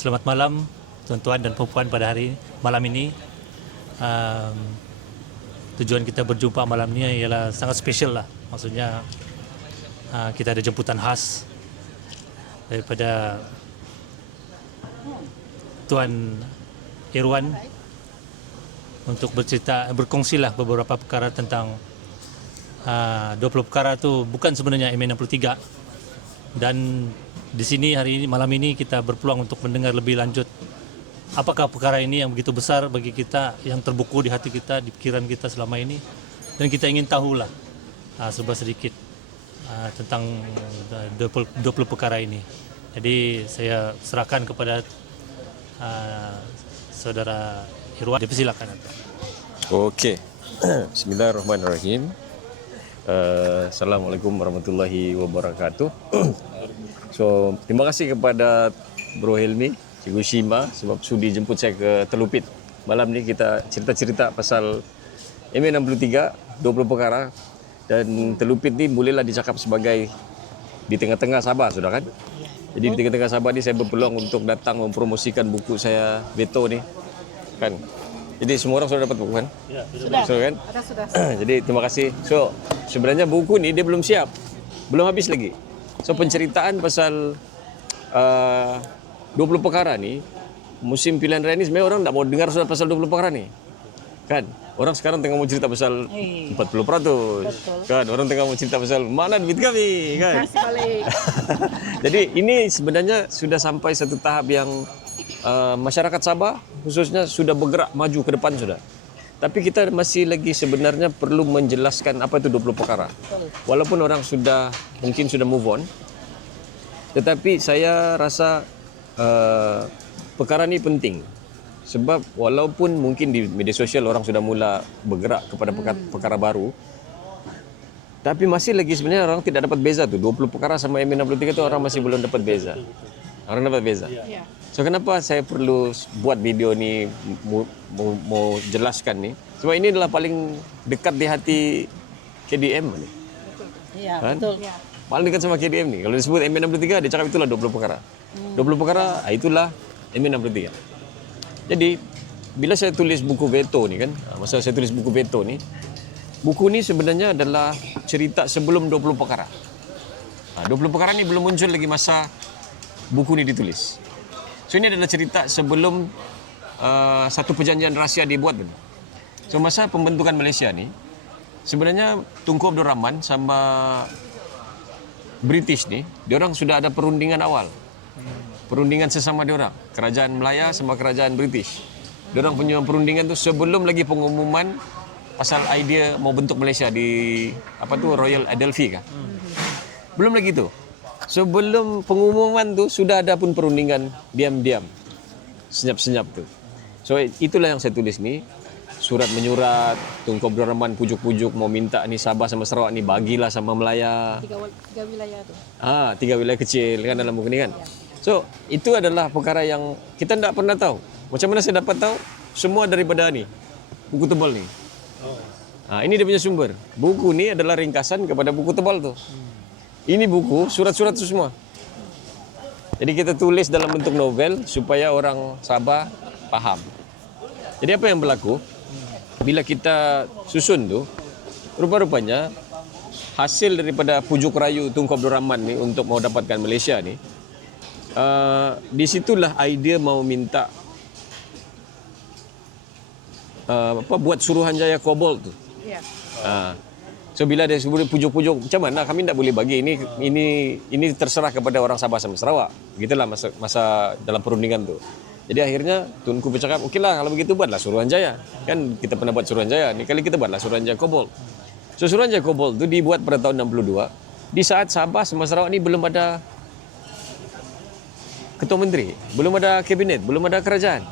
Selamat malam tuan-tuan dan puan pada malam ini. Tujuan kita berjumpa malam ini ialah sangat spesial lah. Maksudnya kita ada jemputan khas daripada Tuan Irwan untuk berkongsilah beberapa perkara tentang 20 perkara tu bukan sebenarnya MA63. Dan di sini malam ini kita berpeluang untuk mendengar lebih lanjut apakah perkara ini yang begitu besar bagi kita, yang terbuku di hati kita, di pikiran kita selama ini, dan kita ingin tahulah serba sedikit tentang 20 perkara ini. Jadi saya serahkan kepada saudara Irwan. Dipersilakan. Okey. Bismillahirrahmanirrahim. Assalamualaikum warahmatullahi wabarakatuh. So, terima kasih kepada Bro Helmi, Cikgu Shima sebab sudi jemput saya ke Telupit. Malam ni kita cerita-cerita pasal MA63, 20 perkara. Dan Telupit ni bolehlah dicakap sebagai di tengah-tengah Sabah, sudah kan? Jadi di tengah-tengah Sabah ni saya berpeluang untuk datang mempromosikan buku saya, Beto ni. Kan? Jadi semua orang sudah dapat buku kan? Ya, sudah kan? Sudah. Jadi terima kasih. So, sebenarnya buku ni dia belum siap. Belum habis lagi. So, penceritaan pasal 20 perkara ni, musim pilihan raya ni sebenarnya orang tak mau dengar sudah pasal 20 perkara ni. Kan? Orang sekarang tengah mau cerita pasal 40%. Betul. Kan? Orang tengah mau cerita pasal mana duit kami, kan? Kasih balik. Jadi ini sebenarnya sudah sampai satu tahap yang masyarakat Sabah khususnya sudah bergerak maju ke depan sudah. Tapi kita masih lagi sebenarnya perlu menjelaskan apa itu 20 perkara. Walaupun orang mungkin sudah move on. Tetapi saya rasa perkara ini penting. Sebab walaupun mungkin di media sosial orang sudah mula bergerak kepada perkara baru, tapi masih lagi sebenarnya orang tidak dapat beza tu. 20 perkara sama MA63 tu orang masih belum dapat beza. Orang dapat beza. Ya. So kenapa saya perlu buat video ni, mau jelaskan ni? Sebab ini adalah paling dekat di hati KDM ni. Iya, Kan? betul. Paling dekat sama KDM ni. Kalau disebut MA63 dia cakap itulah 20 perkara. 20 perkara itulah MA63. Jadi bila saya tulis buku Beto ni kan, masa saya tulis buku Beto ni, buku ni sebenarnya adalah cerita sebelum 20 perkara. 20 perkara ni belum muncul lagi masa buku ni ditulis. So ini adalah cerita sebelum satu perjanjian rahsia dibuat. So masa pembentukan Malaysia ni, sebenarnya Tunku Abdul Rahman sama British ni, diorang sudah ada perundingan awal. Perundingan sesama diorang, kerajaan Melaya sama kerajaan British. Diorang punya perundingan tu sebelum lagi pengumuman pasal idea mau bentuk Malaysia di Royal Adelphi kah? Belum lagi tu. Sebelum pengumuman tu sudah ada pun perundingan diam-diam, senyap-senyap tu. So itulah yang saya tulis ni, surat menyurat, Tunku Abdul Rahman pujuk-pujuk mau minta ni Sabah sama Sarawak ni bagilah sama Melaya. Tiga wilayah tu. 3 wilayah kecil kan dalam buku ni kan. So itu adalah perkara yang kita tidak pernah tahu. Macam mana saya dapat tahu? Semua daripada ni, buku tebal ni. Ini dia punya sumber. Buku ni adalah ringkasan kepada buku tebal tu. Ini buku, surat-surat itu semua. Jadi kita tulis dalam bentuk novel supaya orang Sabah faham. Jadi apa yang berlaku? Bila kita susun tu, rupa-rupanya hasil daripada pujuk rayu Tunku Abdul Rahman ni untuk mau dapatkan Malaysia ni, di situlah idea mau minta buat Suruhanjaya Kobol tu. Iya. So bila dia sebut pujuk-pujuk, macam mana kami tidak boleh bagi, ini terserah kepada orang Sabah sama Sarawak. Begitulah masa dalam perundingan tu. Jadi akhirnya Tunku bercakap, okeylah kalau begitu buatlah Suruhanjaya. Kan kita pernah buat Suruhanjaya, ni kali kita buatlah Suruhanjaya Kobol. So Suruhanjaya Kobol tu dibuat pada tahun 62, di saat Sabah sama Sarawak ni belum ada ketua menteri, belum ada kabinet, belum ada kerajaan.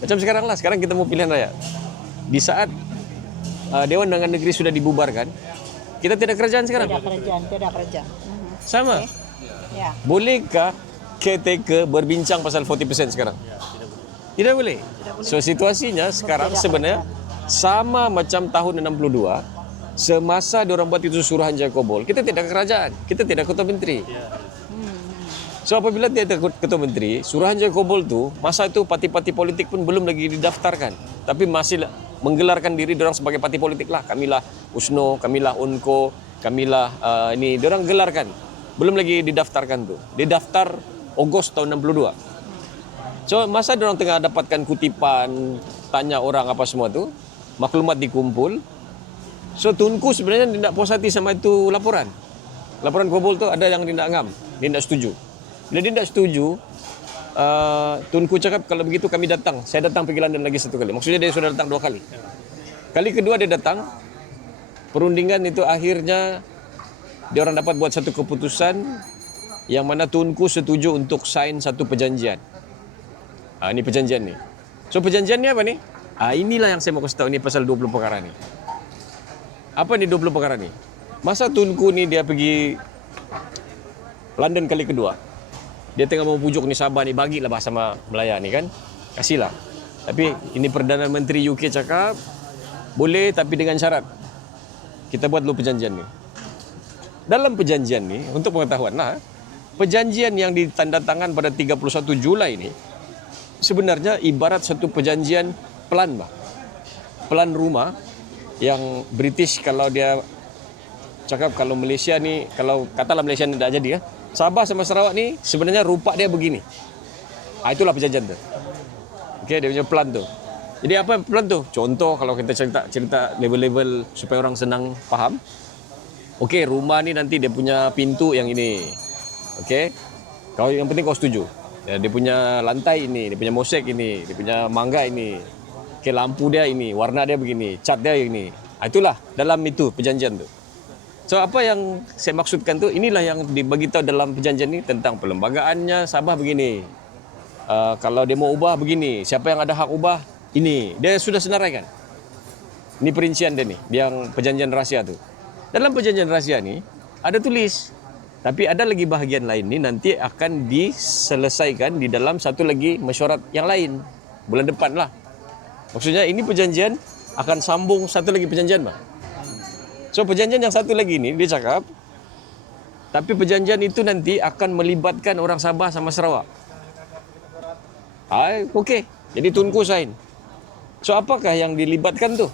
Macam sekarang lah, sekarang kita mau pilihan raya. Di saat Dewan Undangan Negeri sudah dibubarkan, kita tidak kerajaan sekarang. Tidak kerajaan. Sama. Ya. Bolehkah caretaker berbincang pasal 40% sekarang? Tidak boleh. So situasinya sekarang sebenarnya sama macam tahun 62, semasa diorang buat itu Suruhanjaya Kobol, kita tidak kerajaan, kita tidak ketua menteri. So apabila dia ada ketua menteri, Suruhanjaya Kobol tu masa itu parti-parti politik pun belum lagi didaftarkan, tapi masih menggelarkan diri diorang sebagai parti politik lah. Kamilah USNO, kamilah UNCO, kamilah ini diorang gelarkan. Belum lagi didaftarkan tu. Didaftar Ogos tahun 62. So masa diorang tengah dapatkan kutipan, tanya orang apa semua tu, maklumat dikumpul. So Tunku sebenarnya tidak puas hati sama itu laporan. Laporan Kobol tu ada yang tidak ngam, dia tidak setuju. Bila dia tidak setuju, Tunku cakap kalau begitu kami datang. Saya datang pergi London lagi satu kali. Maksudnya dia sudah datang 2 kali. Kali kedua dia datang, perundingan itu akhirnya dia orang dapat buat satu keputusan yang mana Tunku setuju untuk sign satu perjanjian. Ini perjanjian ni. So perjanjian ni apa ni? Inilah yang saya mau kasih tahu, ni pasal 20 perkara ni. Apa ni 20 perkara ni? Masa Tunku ni dia pergi London kali kedua, dia tengah mau pujuk ni Sabah ni, bagilah bahasa Melaya ni kan, kasihlah. Tapi ini Perdana Menteri UK cakap boleh, tapi dengan syarat kita buat dulu perjanjian ni. Dalam perjanjian ni, untuk pengetahuan lah, perjanjian yang ditandatangan pada 31 Julai ni sebenarnya ibarat satu perjanjian pelan, bah. Pelan rumah yang British kalau dia cakap kalau Malaysia ni, kalau katalah Malaysia ni tak jadi ya, Sabah sama Sarawak ni sebenarnya rupa dia begini. Itulah perjanjian tu. Okey, dia punya plan tu. Jadi apa plan tu? Contoh kalau kita cerita level-level supaya orang senang faham. Okey, rumah ni nanti dia punya pintu yang ini. Okey. Kau yang penting kau setuju. Ya, dia punya lantai ini, dia punya mosek ini, dia punya mangga ini. Okey, lampu dia ini, warna dia begini, cat dia ini. Itulah dalam itu perjanjian tu. So apa yang saya maksudkan tu, inilah yang dibagi tahu dalam perjanjian ni tentang perlembagaannya Sabah begini. Kalau dia mau ubah begini, siapa yang ada hak ubah ini. Dia sudah senaraikan. Ini perincian dia ni, yang perjanjian rahsia tu. Dalam perjanjian rahsia ni ada tulis, tapi ada lagi bahagian lain ni nanti akan diselesaikan di dalam satu lagi mesyuarat yang lain bulan depan lah. Maksudnya ini perjanjian akan sambung satu lagi perjanjian, bang. So perjanjian yang satu lagi ni dia cakap, tapi perjanjian itu nanti akan melibatkan orang Sabah sama Sarawak. Okey. Jadi Tunku sign. So apakah yang dilibatkan tu?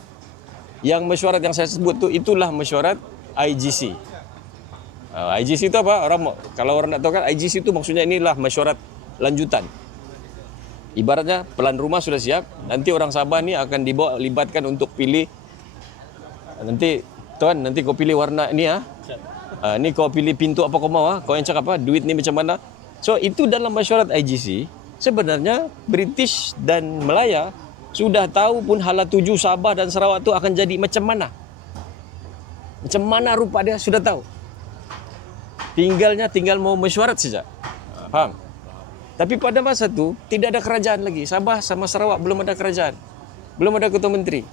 Yang mesyuarat yang saya sebut tu, itulah mesyuarat IGC. IGC itu apa? Kalau orang nak tahu kan, IGC itu maksudnya inilah mesyuarat lanjutan. Ibaratnya pelan rumah sudah siap, nanti orang Sabah ni akan dibawa libatkan untuk pilih. Nanti tuan, nanti kau pilih warna ni ni kau pilih pintu apa kau mau kau yang cakap apa, duit ni macam mana. So itu dalam mesyuarat IGC sebenarnya British dan Melaya sudah tahu pun hala tuju Sabah dan Sarawak tu akan jadi macam mana. Macam mana rupa dia sudah tahu. Tinggal mau mesyuarat saja. Faham? Tapi pada masa tu tidak ada kerajaan lagi. Sabah sama Sarawak belum ada kerajaan. Belum ada ketua menteri.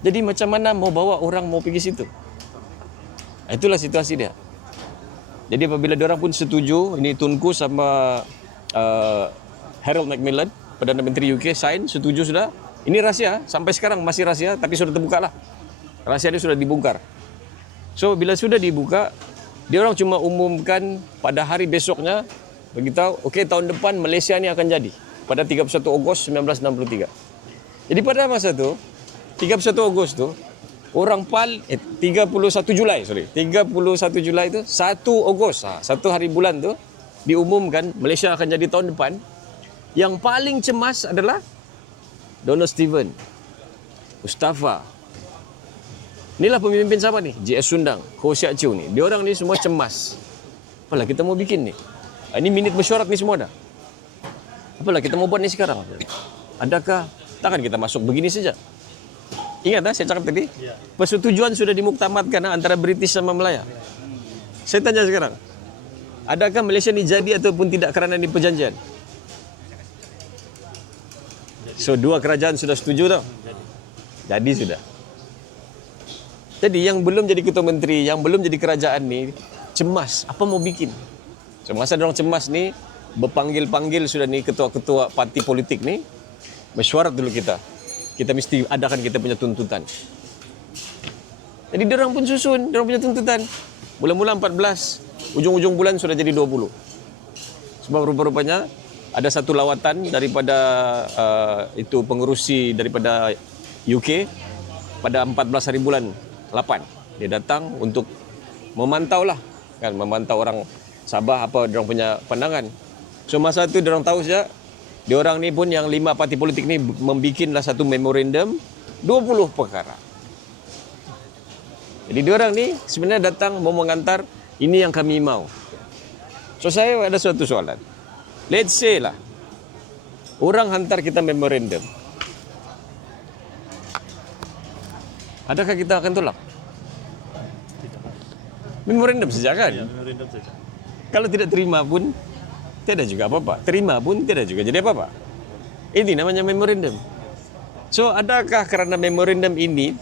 Jadi macam mana mau bawa orang mau pergi situ? Itulah situasi dia. Jadi apabila diorang pun setuju, ini Tunku sama Harold Macmillan, Perdana Menteri UK, sign, setuju sudah. Ini rahsia, sampai sekarang masih rahsia, tapi sudah terbuka lah. Rahsia dia sudah dibongkar. So bila sudah dibuka, diorang cuma umumkan pada hari besoknya, beritahu, okey tahun depan Malaysia ni akan jadi. Pada 31 Ogos 1963. Jadi pada masa tu, 31 Ogos tu, 31 Julai, 31 Julai tu, 1 Ogos, satu hari bulan tu, diumumkan Malaysia akan jadi tahun depan. Yang paling cemas adalah Donald Stephen, Mustafa. Inilah pemimpin siapa ni? JS Sundang, Ho Siak Chiu ni. Diorang ni semua cemas. Apalah kita mau bikin ni? Ini minit mesyuarat ni semua dah. Apalah kita mau buat ni sekarang? Adakah takkan kita masuk begini saja? Ingat saya cakap tadi? Persetujuan sudah dimuktamadkan antara British sama Melaya. Saya tanya sekarang, adakah Malaysia ni jadi ataupun tidak kerana ini perjanjian? So dua kerajaan sudah setuju tau? Jadi sudah. Jadi yang belum jadi ketua menteri, yang belum jadi kerajaan ni cemas, apa mau bikin? So masa orang cemas ni, berpanggil-panggil sudah ni ketua-ketua parti politik ni, mesyuarat dulu kita. Kita mesti adakan kita punya tuntutan. Jadi diorang pun susun, diorang punya tuntutan. Mula-mula 14, ujung-ujung bulan sudah jadi 20. Sebab rupa-rupanya ada satu lawatan daripada itu pengerusi daripada UK pada 14 hari bulan 8. Dia datang untuk memantau lah, kan, memantau orang Sabah apa diorang punya pandangan. So masa tu diorang tahu saja, diorang ni pun yang 5 parti politik ni membikinlah satu memorandum 20 perkara. Jadi diorang ni sebenarnya datang mau mengantar ini yang kami mau. So saya ada suatu soalan. Let's say lah, orang hantar kita memorandum. Adakah kita akan tolak? Memorandum saja kan? Memorandum saja. Kalau tidak terima pun tidak juga apa-apa. Terima pun tidak juga jadi apa-apa. Ini namanya memorandum. So adakah karena memorandum ini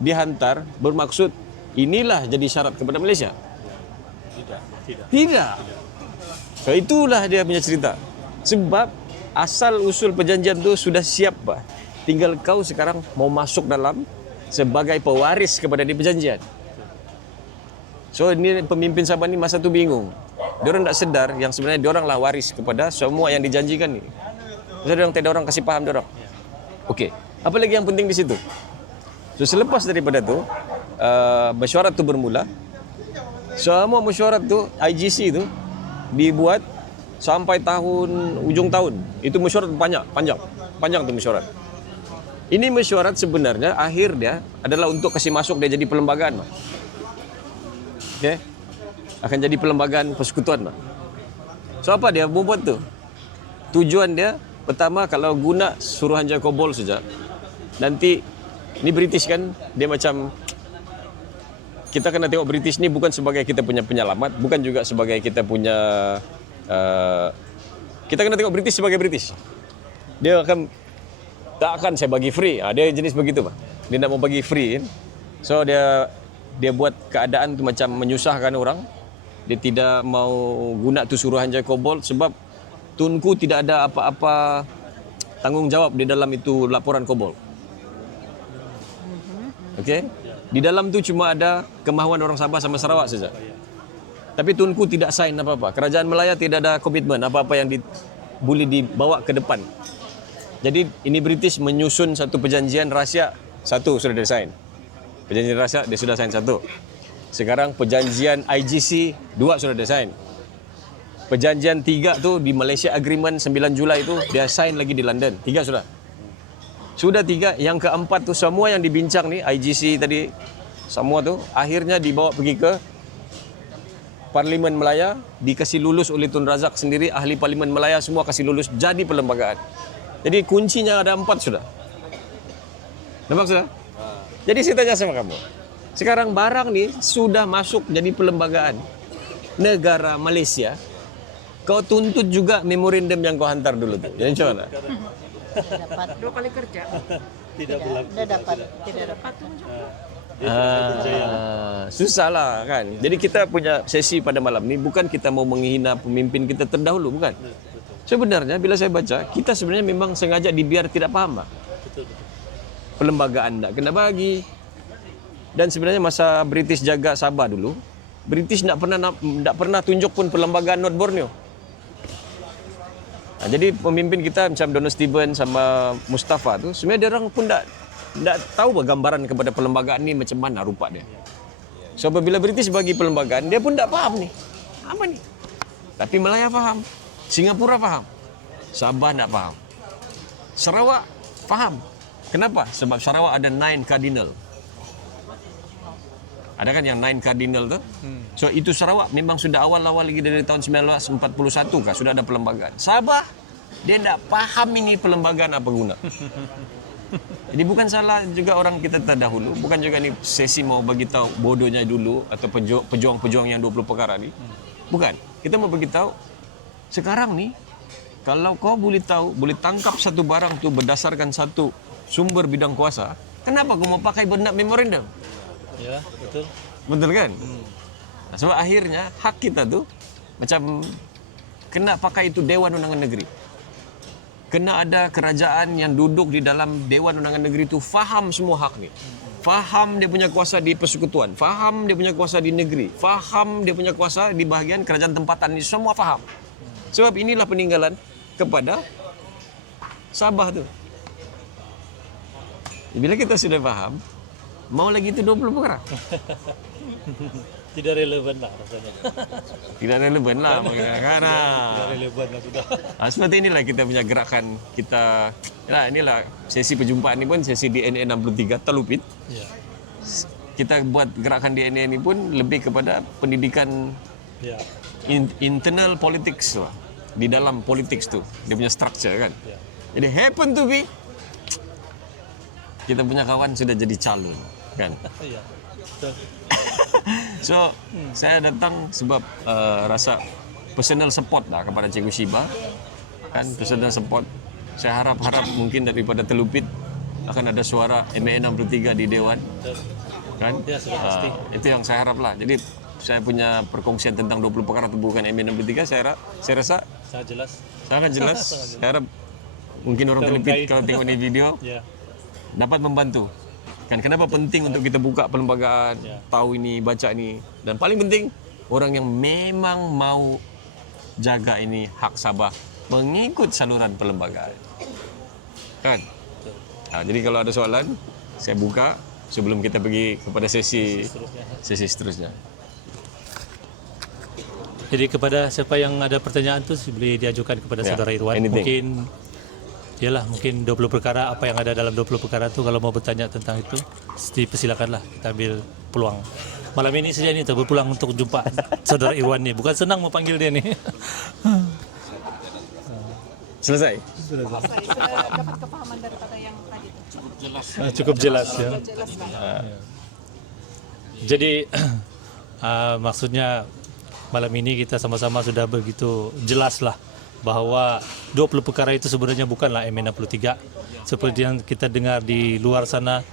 dihantar bermaksud inilah jadi syarat kepada Malaysia? Tidak. So itulah dia punya cerita. Sebab asal usul perjanjian tu sudah siap, bah. Tinggal kau sekarang mau masuk dalam sebagai pewaris kepada di perjanjian. So ini pemimpin Sabah ni masa tu bingung. Diorang tak sedar yang sebenarnya diorang lah waris kepada semua yang dijanjikan ni. Masa diorang tidak orang kasih faham diorang. Okey, apa lagi yang penting di situ? So selepas daripada tu mesyuarat tu bermula. Semua mesyuarat tu IGC tu dibuat sampai ujung tahun. Itu mesyuarat panjang tu mesyuarat. Ini mesyuarat sebenarnya akhir dia adalah untuk kasih masuk dia jadi perlembagaan. Okey. Akan jadi perlembagaan persekutuan. So apa dia buat tu? Tujuan dia pertama kalau guna Suruhanjaya Kobol saja. Nanti ni British kan, dia macam kita kena tengok British ni bukan sebagai kita punya penyelamat, bukan juga sebagai kita punya kita kena tengok British sebagai British. Dia akan tak akan saya bagi free. Dia jenis begitu, Pak. Dia nak mau bagi free kan. So dia buat keadaan tu macam menyusahkan orang. Dia tidak mau guna tu Suruhanjaya Kobol sebab Tunku tidak ada apa-apa tanggungjawab di dalam itu laporan Kobol. Okey? Di dalam tu cuma ada kemahuan orang Sabah sama Sarawak saja. Tapi Tunku tidak sign apa-apa. Kerajaan Melaya tidak ada komitmen apa-apa yang boleh dibawa ke depan. Jadi ini British menyusun satu perjanjian rahsia, satu sudah disign. Perjanjian rahsia dia sudah sign satu. Sekarang perjanjian IGC 2 sudah disign. Perjanjian 3 tu di Malaysia Agreement 9 Julai itu dia sign lagi di London. 3 sudah. Sudah 3, yang keempat tu semua yang dibincang ni IGC tadi semua tu akhirnya dibawa pergi ke Parlimen Melaya, dikasih lulus oleh Tun Razak sendiri, ahli Parlimen Melaya semua kasih lulus jadi perlembagaan. Jadi kuncinya ada 4 sudah. Nampak sudah? Jadi saya tanya sama kamu. Sekarang barang ni sudah masuk jadi perlembagaan negara Malaysia. Kau tuntut juga memorandum yang kau hantar dulu tu. Yang macam mana? Dapat 2 kali kerja. Tidak berlaku. Tidak dapat. Susah lah kan. Jadi kita punya sesi pada malam ni bukan kita mau menghina pemimpin kita terdahulu, bukan. Sebenarnya bila saya baca, kita sebenarnya memang sengaja dibiar tidak paham. Perlembagaan tak kena bagi. Dan sebenarnya masa British jaga Sabah dulu, British tak pernah tunjuk pun perlembagaan North Borneo. Jadi pemimpin kita macam Donald Stephen sama Mustafa tu sebenarnya dia orang pun tak tahu gambaran kepada perlembagaan ni macam mana rupa dia. So apabila British bagi perlembagaan, dia pun tak faham ni. Apa ni? Tapi Melaya faham, Singapura faham, Sabah tak faham. Sarawak faham. Kenapa? Sebab Sarawak ada 9 cardinal. Ada kan yang 9 cardinal tu? So itu Sarawak memang sudah awal-awal lagi dari tahun 1941 kah sudah ada perlembagaan. Sabah dia tak faham ini perlembagaan apa guna. Jadi bukan salah juga orang kita terdahulu, bukan juga ni sesi mau bagi tahu bodohnya dulu atau pejuang-pejuang yang 20 perkara ni. Bukan. Kita mau bagi tahu sekarang ni kalau kau boleh tahu, boleh tangkap satu barang tu berdasarkan satu sumber bidang kuasa, kenapa kau mau pakai benda memorandum? Ya, betul. Betul kan? Nah, sebab akhirnya hak kita tu macam kena pakai itu Dewan Undangan Negeri. Kena ada kerajaan yang duduk di dalam Dewan Undangan Negeri tu faham semua hak ni. Faham dia punya kuasa di persekutuan, faham dia punya kuasa di negeri, faham dia punya kuasa di bahagian kerajaan tempatan ni, semua faham. Sebab inilah peninggalan kepada Sabah tu. Bila kita sudah faham, mau lagi itu 20 perkara. Tidak relevan lah rasanya. Tidak relevan lah. Kan? Tidak relevan lah sudah. Seperti inilah kita punya gerakan kita. Nah, inilah sesi perjumpaan ini pun sesi DNA 63 Telupit. Ya. Kita buat gerakan DNA ini pun lebih kepada pendidikan Ya. internal politics lah. Di dalam politics tu, dia punya structure kan. Ya. Jadi happen to be kita punya kawan sudah jadi calon kan. Ya. Betul. So, saya datang sebab rasa personal support lah kepada Cikgu Shiba. Kan, personal support. Saya harap mungkin daripada Telupit akan ada suara MAN 63 di Dewan. Kan? Ya, sudah pasti. Itu yang saya harap lah. Jadi, saya punya perkongsian tentang 20 perkara tubuhkan MAN 63, saya rasa Sangat jelas. sangat jelas. Saya harap mungkin orang Telupit kalau tengok ini video Ya. dapat membantu. Kan kenapa penting untuk kita buka perlembagaan, tahu ini, baca ini, dan paling penting orang yang memang mau jaga ini hak Sabah mengikut saluran perlembagaan. Kan? Nah, jadi kalau ada soalan, saya buka sebelum kita pergi kepada sesi seterusnya. Jadi kepada siapa yang ada pertanyaan tu boleh diajukan kepada Ya, saudara Irwan. anything. Mungkin 20 perkara, apa yang ada dalam 20 perkara tu kalau mau bertanya tentang itu, dipersilakanlah, kita ambil peluang. Malam ini saja ni berpulang untuk jumpa saudara Irwan ni. Bukan senang memanggil dia ni. Selesai? Sudah dapat kepahaman daripada yang tadi itu. Cukup jelas. Cukup jelas ya. Jelas banget. Jadi maksudnya malam ini kita sama-sama sudah begitu jelas lah bahawa 20 perkara itu sebenarnya bukanlah MAN 63 seperti yang kita dengar di luar sana,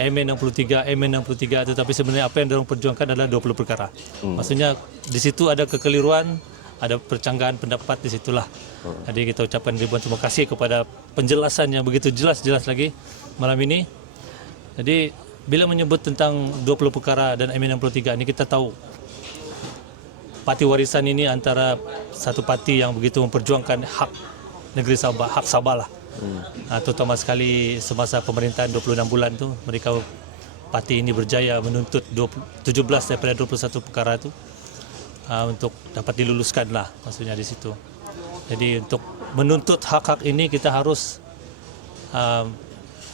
MAN 63 tetapi sebenarnya apa yang dorang perjuangkan adalah 20 perkara. Maksudnya di situ ada kekeliruan, ada percanggahan pendapat di situlah. Jadi kita ucapkan ribuan terima kasih kepada penjelasannya begitu jelas lagi malam ini. Jadi bila menyebut tentang 20 perkara dan MAN 63 ini kita tahu parti warisan ini antara satu parti yang begitu memperjuangkan hak negeri Sabah, hak Sabah lah. Terutama sekali semasa pemerintahan 26 bulan tu, mereka parti ini berjaya menuntut 17 daripada 21 perkara itu untuk dapat diluluskan lah, maksudnya di situ. Jadi untuk menuntut hak-hak ini kita harus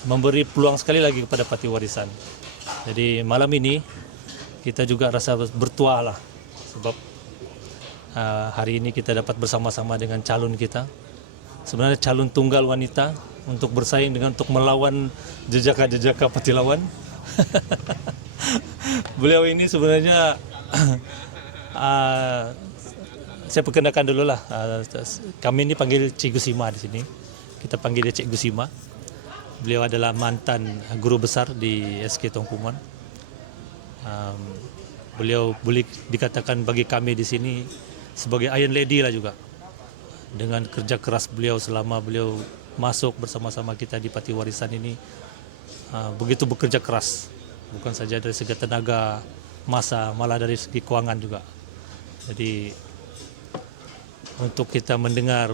memberi peluang sekali lagi kepada parti warisan. Jadi malam ini kita juga rasa bertuah lah sebab hari ini kita dapat bersama-sama dengan calon kita. Sebenarnya calon tunggal wanita untuk bersaing untuk melawan jejaka-jejaka parti lawan. Beliau ini sebenarnya saya perkenalkan dulu lah. Kami ini panggil Cikgu Sima di sini. Kita panggil dia Cikgu Sima. Beliau adalah mantan guru besar di SK Tongkuman. Beliau boleh dikatakan bagi kami di sini sebagai Iron Lady lah juga. Dengan kerja keras beliau selama beliau masuk bersama-sama kita di Parti Warisan ini, begitu bekerja keras. Bukan saja dari segi tenaga, masa, malah dari segi keuangan juga. Jadi untuk kita mendengar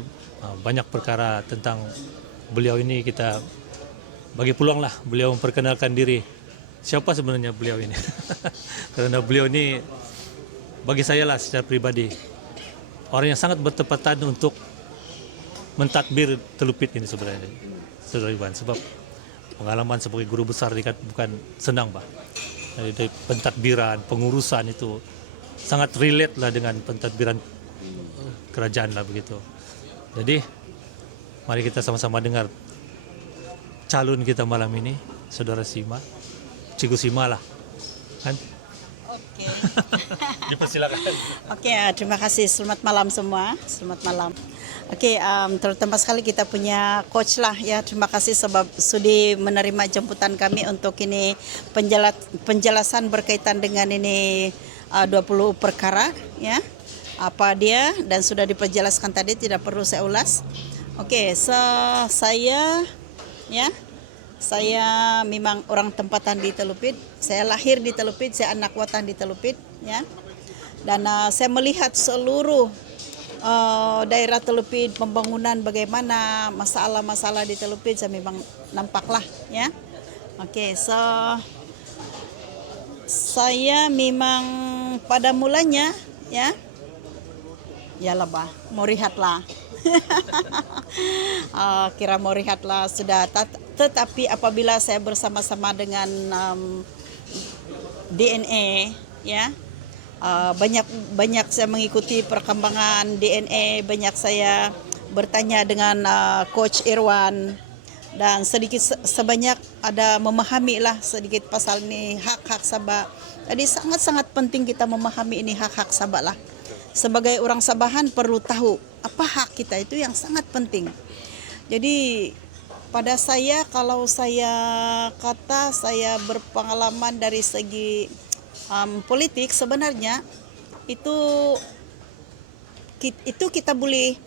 banyak perkara tentang beliau ini, kita bagi peluang lah beliau memperkenalkan diri. Siapa sebenarnya beliau ini? Karena beliau ini bagi saya lah secara pribadi orang yang sangat bertepatan untuk mentadbir Telupit ini sebenarnya, Saudara Iwan. Sebab pengalaman sebagai guru besar ini kan bukan senang, Pak. Dari pentadbiran, pengurusan itu sangat relate lah dengan pentadbiran kerajaan lah begitu. Jadi mari kita sama-sama dengar calon kita malam ini, Saudara Sima, Cikgu Sima lah, kan? Oke. Dipersilakan. Oke, terima kasih. Selamat malam semua. Selamat malam. Oke, terutama sekali kita punya coach lah ya. Terima kasih sebab sudi menerima jemputan kami untuk ini penjelasan berkaitan dengan ini 20 perkara ya. Apa dia dan sudah diperjelaskan tadi, tidak perlu saya ulas. Oke, saya memang orang tempatan di Telupit. Saya lahir di Telupit, saya anak watan di Telupit ya. Dan saya melihat seluruh daerah Telupid, pembangunan bagaimana, masalah-masalah di Telupid saya memang nampaklah ya. Oke, so saya memang pada mulanya ya, yalah bah, mau rehat lah. Kira mau rehat lah sudah. Tetapi apabila saya bersama-sama dengan DNA ya, banyak saya mengikuti perkembangan DNA, banyak saya bertanya dengan Coach Irwan, dan sedikit sebanyak ada memahami lah sedikit pasal ini hak-hak Sabah. Jadi sangat-sangat penting kita memahami ini hak-hak Sabah lah. Sebagai orang Sabahan perlu tahu apa hak kita, itu yang sangat penting. Jadi pada saya, kalau saya kata saya berpengalaman dari segi politik, sebenarnya itu kita boleh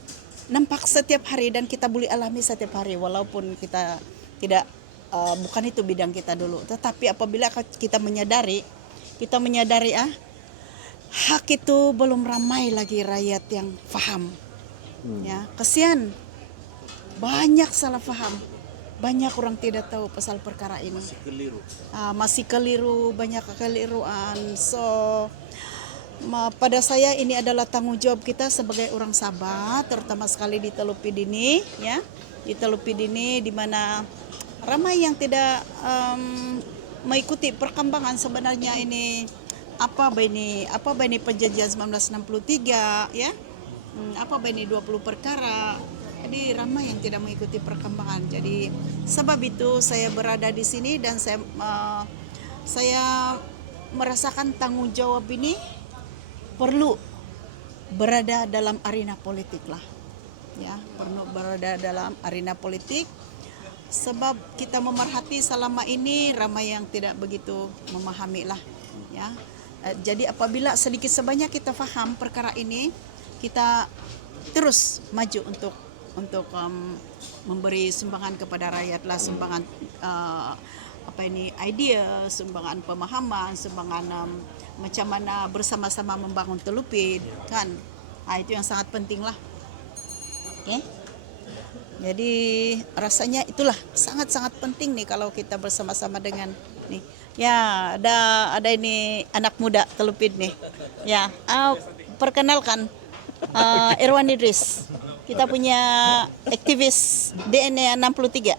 nampak setiap hari dan kita boleh alami setiap hari, walaupun kita tidak bukan itu bidang kita dulu. Tetapi apabila kita menyadari hak itu belum ramai lagi rakyat yang paham. Ya, kesian. Banyak salah paham. Banyak orang tidak tahu pasal perkara ini. Masih keliru, banyak kekeliruan. So, pada saya ini adalah tanggung jawab kita sebagai orang Sabah, terutama sekali di Telupid ini, ya. Di Telupid ini di mana ramai yang tidak mengikuti perkembangan sebenarnya ini apa ini penjajahan 1963 ya. Apa ini 20 perkara. Jadi ramai yang tidak mengikuti perkembangan. Jadi sebab itu saya berada di sini dan saya merasakan tanggung jawab ini perlu berada dalam arena politik lah. Ya, perlu berada dalam arena politik sebab kita memerhati selama ini ramai yang tidak begitu memahami lah. Ya. Jadi apabila sedikit sebanyak kita faham perkara ini, kita terus maju untuk memberi sumbangan kepada rakyat lah, sumbangan idea, sumbangan pemahaman, sumbangan macam mana bersama-sama membangun Telupid kan. Itu yang sangat penting lah. Oke. Jadi rasanya itulah sangat-sangat penting nih kalau kita bersama-sama dengan nih. Ya, ada ini anak muda Telupid nih. Ya, perkenalkan Irwan Idris. Kita punya aktivis DNA 63.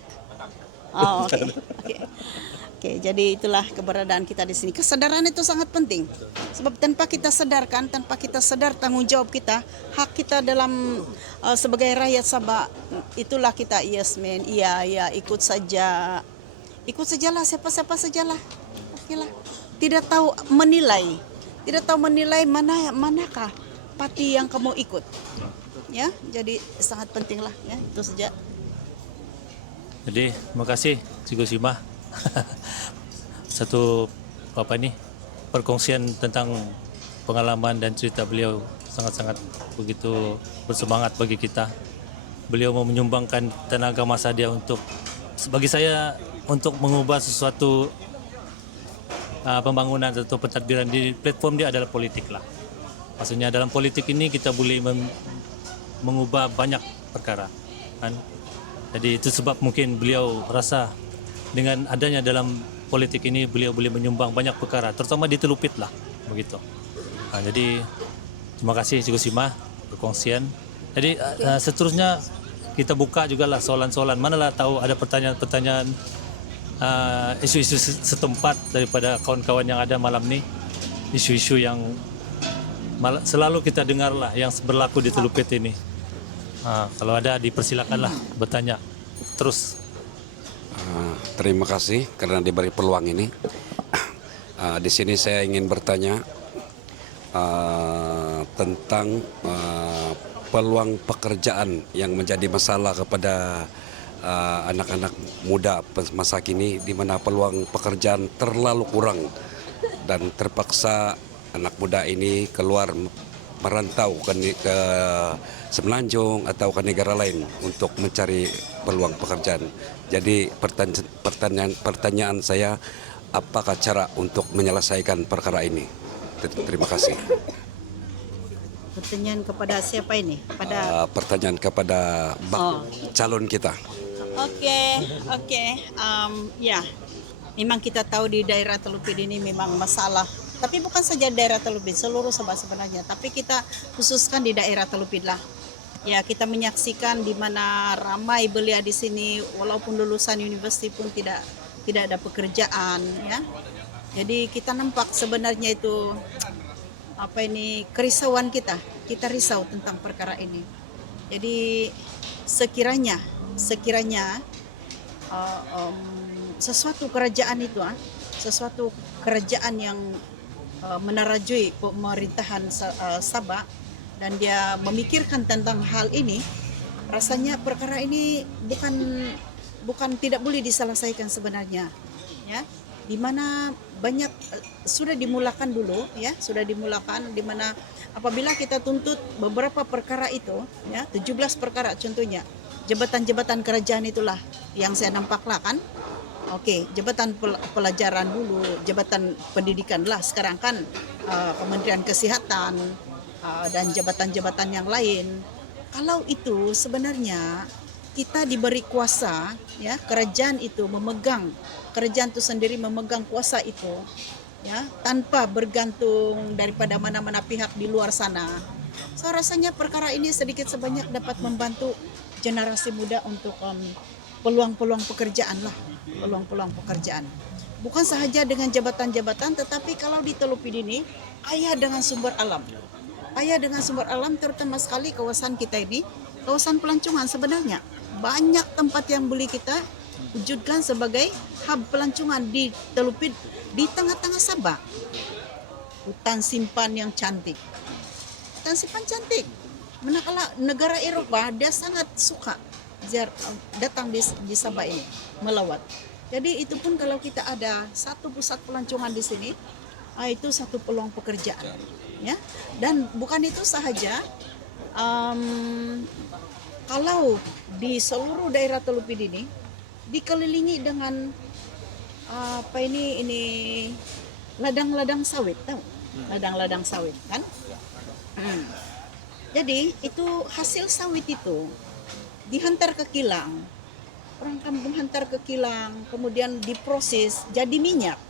Oke, jadi itulah keberadaan kita di sini. Kesadaran itu sangat penting. Sebab tanpa kita sadar tanggung jawab kita, hak kita dalam sebagai rakyat Sabah, itulah kita yes man, iya ikut sajalah siapa sajalah. Okelah. Tidak tahu menilai manakah parti yang kamu ikut. Ya, jadi sangat penting lah ya, itu saja. Jadi terima kasih Cikgu Simah. Satu perkongsian tentang pengalaman dan cerita beliau sangat-sangat begitu bersemangat bagi kita. Beliau mau menyumbangkan tenaga masa dia bagi saya untuk mengubah sesuatu pembangunan atau pentadbiran di platform dia adalah politik lah. Maksudnya dalam politik ini kita boleh mengubah banyak perkara kan. Jadi itu sebab mungkin beliau rasa dengan adanya dalam politik ini beliau boleh menyumbang banyak perkara, terutama di Telupid lah begitu. Jadi terima kasih Cikgu Simah berkongsian. Jadi seterusnya kita buka juga lah soalan-soalan. Manalah tahu ada pertanyaan-pertanyaan isu-isu setempat daripada kawan-kawan yang ada malam ini, isu-isu yang selalu kita dengar lah yang berlaku di Telupid ini. Kalau ada dipersilakanlah bertanya terus. Terima kasih karena diberi peluang ini. Di sini saya ingin bertanya tentang peluang pekerjaan yang menjadi masalah kepada anak-anak muda masa kini, di mana peluang pekerjaan terlalu kurang dan terpaksa anak muda ini keluar merantau ke Semenanjung atau ke negara lain untuk mencari peluang pekerjaan. Jadi pertanyaan saya, apakah cara untuk menyelesaikan perkara ini? Terima kasih. Pertanyaan kepada siapa ini? Pada Pertanyaan kepada calon kita. Oke. Ya, memang kita tahu di daerah Telupin ini memang masalah. Tapi bukan saja daerah Telupin, seluruh Sabah sebenarnya. Tapi kita khususkan di daerah Telupin lah. Ya, kita menyaksikan di mana ramai belia di sini, walaupun lulusan universitas pun tidak ada pekerjaan, ya. Jadi kita nampak sebenarnya itu kerisauan kita risau tentang perkara ini. Jadi sekiranya sesuatu kerajaan yang menerajui pemerintahan Sabah dan dia memikirkan tentang hal ini, rasanya perkara ini bukan tidak boleh diselesaikan sebenarnya, ya. Di mana banyak sudah dimulakan dulu, ya, di mana apabila kita tuntut beberapa perkara itu, ya, 17 perkara contohnya, jabatan-jabatan kerajaan itulah yang saya nampak lah kan. Oke, jabatan pelajaran dulu, jabatan pendidikan lah, sekarang kan Kementerian Kesehatan dan jabatan-jabatan yang lain. Kalau itu sebenarnya kita diberi kuasa, ya, kerajaan itu sendiri memegang kuasa itu, ya, tanpa bergantung daripada mana-mana pihak di luar sana. So rasanya perkara ini sedikit sebanyak dapat membantu generasi muda untuk peluang-peluang pekerjaan lah, peluang-peluang pekerjaan. Bukan sahaja dengan jabatan-jabatan, tetapi kalau di Telupin ini kaya dengan sumber alam. Kaya dengan sumber alam, terutama sekali kawasan kita ini, kawasan pelancongan sebenarnya. Banyak tempat yang boleh kita wujudkan sebagai hub pelancongan di Telupin, di tengah-tengah Sabah. Hutan simpan yang cantik. Hutan simpan cantik. Manakala negara Eropa, dia sangat suka datang di Sabah ini, melawat. Jadi itu pun kalau kita ada satu pusat pelancongan di sini, itu satu peluang pekerjaan, ya. Dan bukan itu sahaja, kalau di seluruh daerah Telupin ini dikelilingi dengan ladang-ladang sawit, tahu? Ladang-ladang sawit kan? Jadi itu hasil sawit itu dihantar ke kilang, orang kampung hantar ke kilang, kemudian diproses jadi minyak.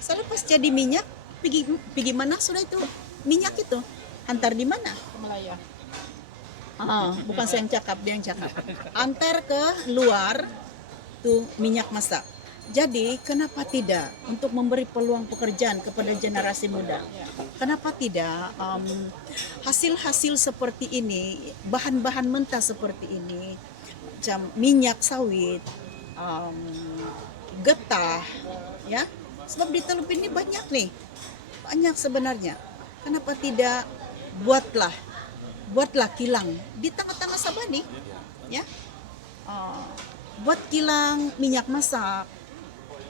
Selepas jadi minyak, pergi mana sudah itu minyak itu? Antar di mana? Ke Malaya. Bukan saya yang cakap, dia yang cakap. Antar ke luar tuh minyak masak. Jadi kenapa tidak untuk memberi peluang pekerjaan kepada generasi muda? Kenapa tidak hasil-hasil seperti ini, bahan-bahan mentah seperti ini, macam minyak sawit, getah, ya. Sebab di Telupin ini banyak banyak sebenarnya. Kenapa tidak buatlah kilang di tengah-tengah Sabah nih, ya. Buat kilang minyak masak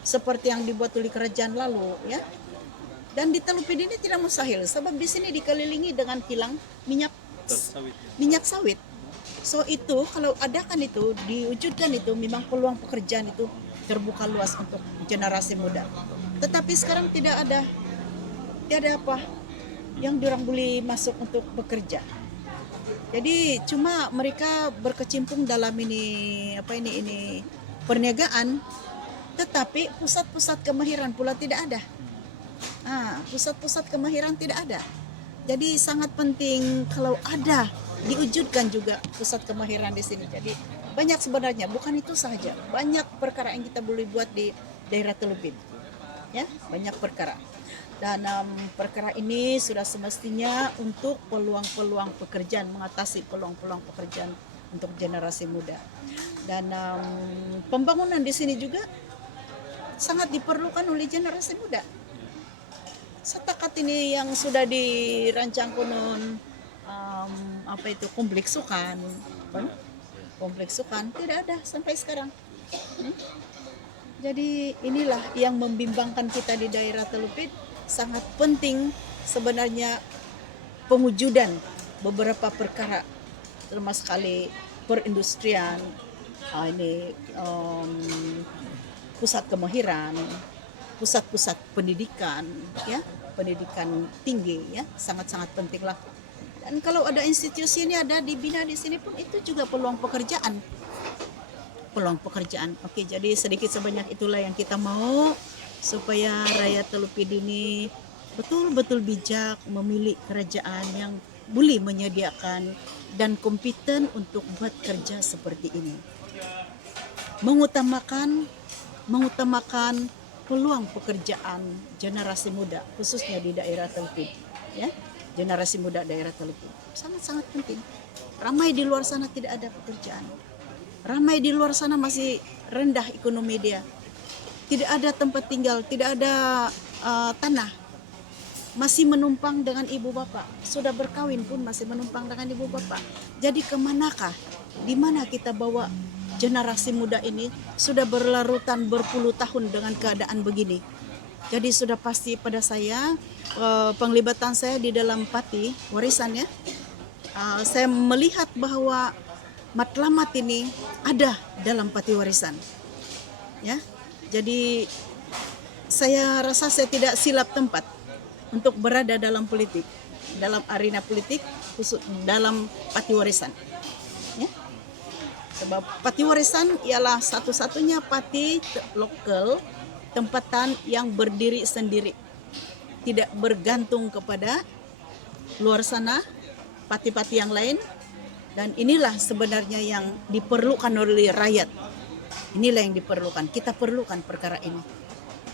seperti yang dibuat oleh kerajaan lalu, ya. Dan di Telupin ini tidak mustahil sebab di sini dikelilingi dengan kilang minyak sawit. So itu kalau adakan itu, diwujudkan itu, memang peluang pekerjaan itu terbuka luas untuk generasi muda. Tetapi sekarang tidak ada apa yang diorang boleh masuk untuk bekerja. Jadi cuma mereka berkecimpung dalam ini perniagaan, tetapi pusat-pusat kemahiran pula tidak ada. Pusat-pusat kemahiran tidak ada. Jadi sangat penting kalau ada diwujudkan juga pusat kemahiran di sini. Jadi banyak sebenarnya, bukan itu saja. Banyak perkara yang kita boleh buat di daerah Telupin. Ya, banyak perkara. Dan perkara ini sudah semestinya untuk peluang-peluang pekerjaan, mengatasi peluang-peluang pekerjaan untuk generasi muda. Dan pembangunan di sini juga sangat diperlukan oleh generasi muda. Setakat ini yang sudah dirancang konon kompleks sukan tidak ada sampai sekarang. Jadi inilah yang membimbangkan kita di daerah Telupin. Sangat penting sebenarnya pengujudan beberapa perkara, terutama sekali perindustrian, pusat kemahiran, pusat-pusat pendidikan, ya, pendidikan tinggi, ya, sangat-sangat pentinglah Dan kalau ada institusi ini ada dibina di sini pun itu juga peluang pekerjaan. Peluang pekerjaan. Oke, jadi sedikit sebanyak itulah yang kita mau supaya rakyat Telupin ini betul-betul bijak memilih kerajaan yang boleh menyediakan dan kompeten untuk buat kerja seperti ini. Mengutamakan peluang pekerjaan generasi muda khususnya di daerah Telupin, ya. Generasi muda daerah Telupin sangat-sangat penting. Ramai di luar sana tidak ada pekerjaan. Ramai di luar sana masih rendah ekonomi dia. Tidak ada tempat tinggal, tidak ada tanah. Masih menumpang dengan ibu bapak. Sudah berkawin pun masih menumpang dengan ibu bapak. Jadi kemanakah? Di mana kita bawa generasi muda ini sudah berlarutan berpuluh tahun dengan keadaan begini. Jadi sudah pasti pada saya penglibatan saya di dalam pati warisan ya. Saya melihat bahwa matlamat ini ada dalam pati warisan. Ya. Jadi saya rasa saya tidak silap tempat untuk berada dalam politik, dalam arena politik khusus dalam pati warisan. Ya. Sebab pati warisan ialah satu-satunya pati lokal tempatan yang berdiri sendiri. Tidak bergantung kepada luar sana pati-pati yang lain. Dan inilah sebenarnya yang diperlukan oleh rakyat. Inilah yang diperlukan. Kita perlukan perkara ini.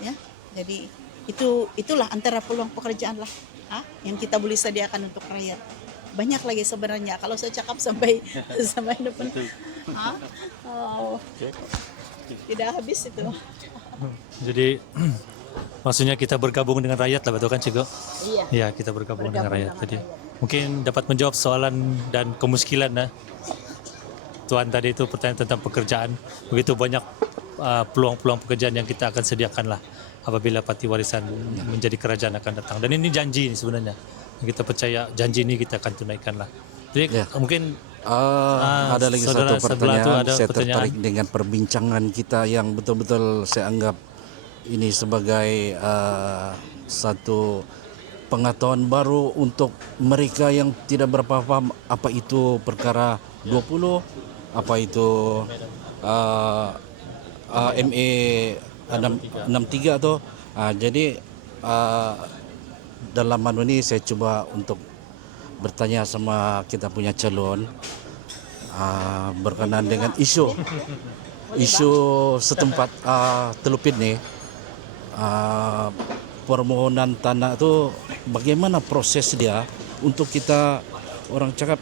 Ya. Jadi itulah antara peluang pekerjaan lah yang kita boleh sediakan untuk rakyat. Banyak lagi sebenarnya. Kalau saya cakap sampai depan, tidak habis itu. Jadi maksudnya kita bergabung dengan rakyat lah, betul kan Ciko? Iya. Ya, kita bergabung dengan rakyat. Jadi mungkin dapat menjawab soalan dan kemiskinan Tuan tadi itu pertanyaan tentang pekerjaan. Begitu banyak peluang-peluang pekerjaan yang kita akan sediakan lah apabila pati warisan menjadi kerajaan akan datang. Dan ini janji ini sebenarnya. Kita percaya janji ini kita akan tunaikan lah. Jadi mungkin ada lagi saudara satu sebelah tu pertanyaan. ada Saya pertanyaan. tertarik dengan perbincangan kita yang betul-betul saya anggap ini sebagai satu pengetahuan baru untuk mereka yang tidak berapa paham apa itu perkara 20, apa itu MA 63 atau jadi dalam anu ini saya coba untuk bertanya sama kita punya calon berkenaan dengan isu setempat Telupin nih, permohonan tanah itu bagaimana proses dia untuk kita orang cakap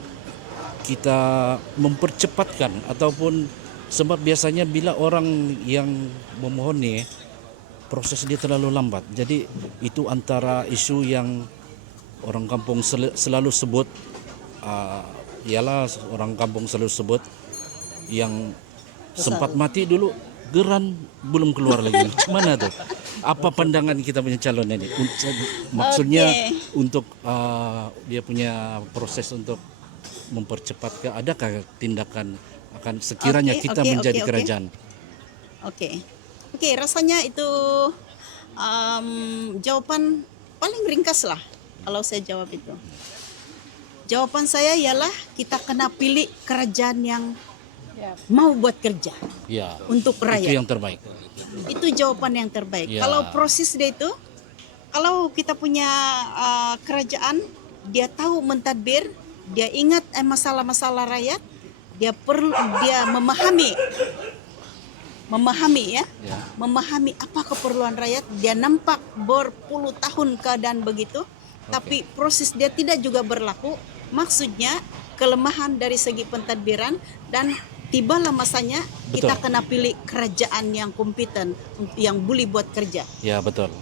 kita mempercepatkan ataupun sebab biasanya bila orang yang memohon nih proses dia terlalu lambat. Jadi itu antara isu yang orang kampung selalu sebut ialah orang kampung selalu sebut yang sempat mati dulu geran belum keluar lagi. Mana tuh? Apa pandangan kita punya calon ini? Maksudnya untuk dia punya proses untuk mempercepat adakah tindakan akan sekiranya kita menjadi kerajaan? Oke, rasanya itu jawaban paling ringkas lah kalau saya jawab itu. Jawaban saya ialah kita kena pilih kerajaan yang mau buat kerja untuk rakyat. Itu yang terbaik. Itu jawaban yang terbaik. Ya. Kalau proses dia itu, kalau kita punya kerajaan, dia tahu mentadbir, dia ingat masalah-masalah rakyat, dia memahami apa keperluan rakyat, dia nampak berpuluh tahun keadaan begitu, tapi proses dia tidak juga berlaku. Maksudnya kelemahan dari segi pentadbiran dan tibalah masanya kita kena pilih kerajaan yang kompeten, yang boleh buat kerja. Ya betul.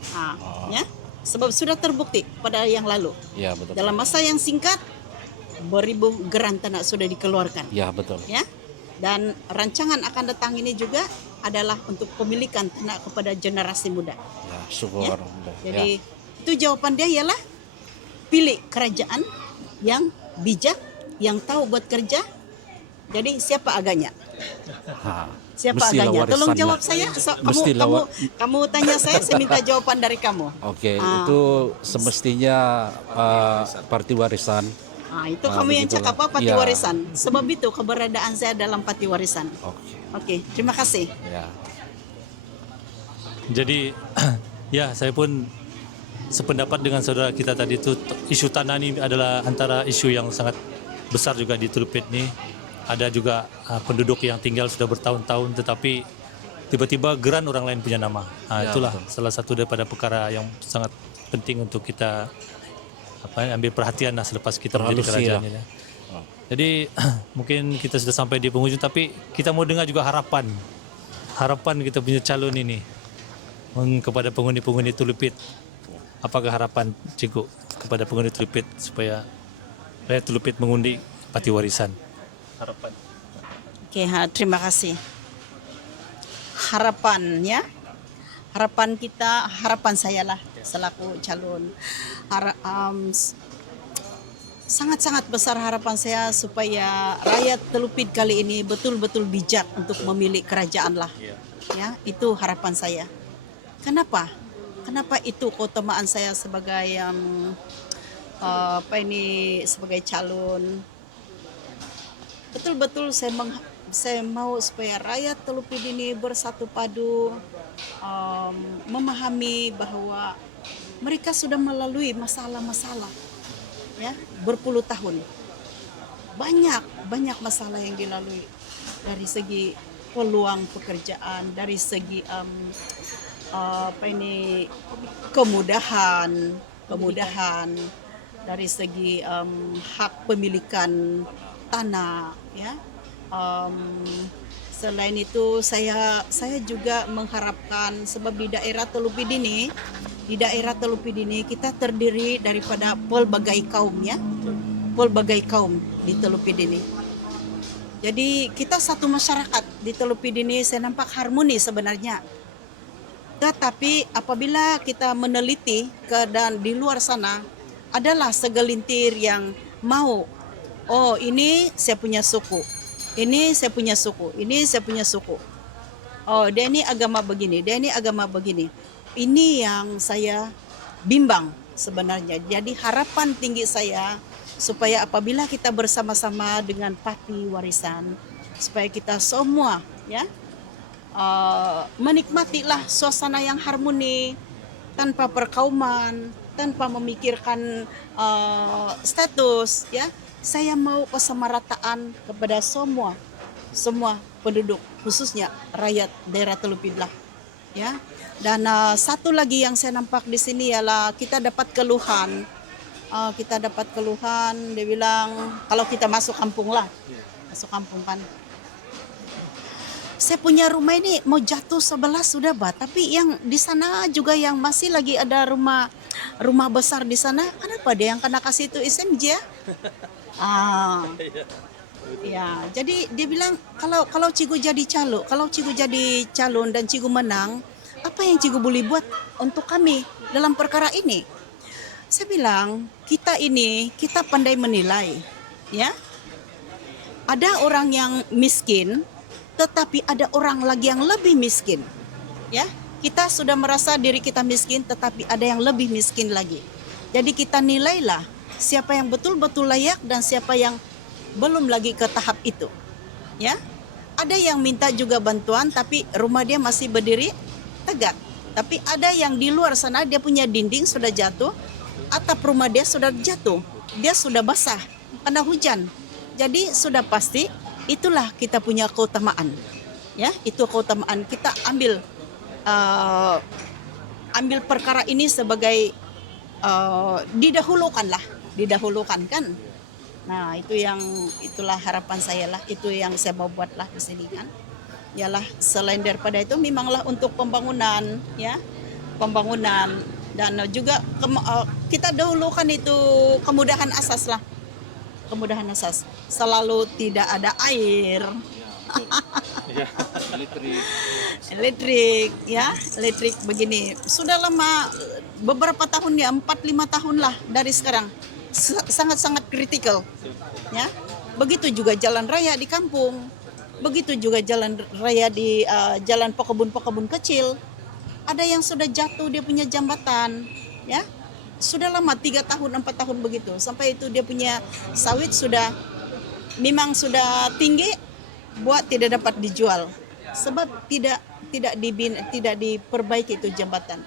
Ya, sebab sudah terbukti pada yang lalu. Ya betul. Dalam masa yang singkat, beribu geran tanah sudah dikeluarkan. Ya betul. Ya, dan rancangan akan datang ini juga adalah untuk pemilikan tanah kepada generasi muda. Ya syukur. Jadi itu jawaban dia ialah pilih kerajaan yang bijak, yang tahu buat kerja. Jadi siapa agaknya? Siapa agaknya? Tolong jawab saya. Kamu tanya saya minta jawaban dari kamu. Oke, itu semestinya parti warisan Itu kami yang begitulah. cakap apa, pati Ya. warisan. Sebab itu keberadaan saya dalam pati warisan. Oke. Oke, terima kasih. Ya. Jadi ya saya pun sependapat dengan saudara kita tadi itu, isu tanah ini adalah antara isu yang sangat besar juga di Telupit nih. Ada juga penduduk yang tinggal sudah bertahun-tahun tetapi tiba-tiba geran orang lain punya nama. Ya, Itulah betul. salah satu daripada perkara yang sangat penting untuk kita ambil perhatian lah selepas kita menjadi Perhalusi kerajaan lah. ini. Jadi mungkin kita sudah sampai di penghujung tapi kita mau dengar juga harapan kita punya calon ini kepada penghuni-penghuni Telupit. Apakah harapan Cikgu kepada penghuni Telupit supaya rakyat Telupit mengundi pati warisan? Harapan. Oke, terima kasih. Harapan ya. Harapan saya lah selaku calon. Sangat-sangat besar harapan saya supaya rakyat Telupit kali ini betul-betul bijak untuk memilih kerajaan lah. Ya, itu harapan saya. Kenapa? Kenapa itu keutamaan saya sebagai sebagai calon? Betul-betul saya mau supaya rakyat Telupit ini bersatu padu, memahami bahwa mereka sudah melalui masalah-masalah, ya, berpuluh tahun. Banyak masalah yang dilalui dari segi peluang pekerjaan, dari segi kemudahan, dari segi hak pemilikan tanah, ya. Selain itu saya juga mengharapkan, sebab di daerah Telupit ini kita terdiri daripada pelbagai kaum, ya, pelbagai kaum di Telupit ini. Jadi kita satu masyarakat di Telupit ini saya nampak harmoni sebenarnya. Tetapi apabila kita meneliti keadaan di luar sana, adalah segelintir yang mau, oh ini saya punya suku, ini saya punya suku, ini saya punya suku. Oh dia ini agama begini, dia ini agama begini. Ini yang saya bimbang sebenarnya. Jadi harapan tinggi saya supaya apabila kita bersama-sama dengan pati warisan, supaya kita semua, ya, menikmatilah suasana yang harmoni tanpa perkauman, tanpa memikirkan status, ya. Saya mau kesamarataan kepada semua penduduk, khususnya rakyat daerah Telupit lah, ya. Dan satu lagi yang saya nampak di sini ialah kita dapat keluhan, dia bilang kalau kita masuk kampung lah, masuk kampung kan. Saya punya rumah ini mau jatuh 11 sudah, tapi yang di sana juga yang masih lagi ada rumah besar di sana, kenapa dia yang kena kasih itu SMJ ya? Ya, jadi dia bilang kalau Cikgu jadi calon dan Cikgu menang, apa yang Cikgu boleh buat untuk kami dalam perkara ini? Saya bilang kita pandai menilai, ya. Ada orang yang miskin, tetapi ada orang lagi yang lebih miskin, ya. Kita sudah merasa diri kita miskin, tetapi ada yang lebih miskin lagi. Jadi kita nilailah siapa yang betul-betul layak dan siapa yang belum lagi ke tahap itu, ya. Ada yang minta juga bantuan, tapi rumah dia masih berdiri tegak. Tapi ada yang di luar sana dia punya dinding sudah jatuh, atap rumah dia sudah jatuh, dia sudah basah karena hujan. Jadi sudah pasti itulah kita punya keutamaan, ya. Itu keutamaan kita ambil perkara ini sebagai didahulukan kan. Nah itulah harapan saya lah, itu yang saya mau buat lah di sini kan. Yalah, selain daripada itu memanglah untuk pembangunan, ya, pembangunan dan juga kita dahulukan itu kemudahan asas lah, kemudahan asas. Selalu tidak ada air, elektrik begini sudah lama, beberapa tahun ya, 4-5 tahun lah dari sekarang, sangat-sangat kritikal, ya. Begitu juga jalan raya di kampung, begitu juga jalan raya di jalan pekebun kecil, ada yang sudah jatuh dia punya jambatan, ya. sudah lama 3 tahun 4 tahun begitu, sampai itu dia punya sawit sudah memang sudah tinggi, buat tidak dapat dijual sebab tidak diperbaiki itu jembatan,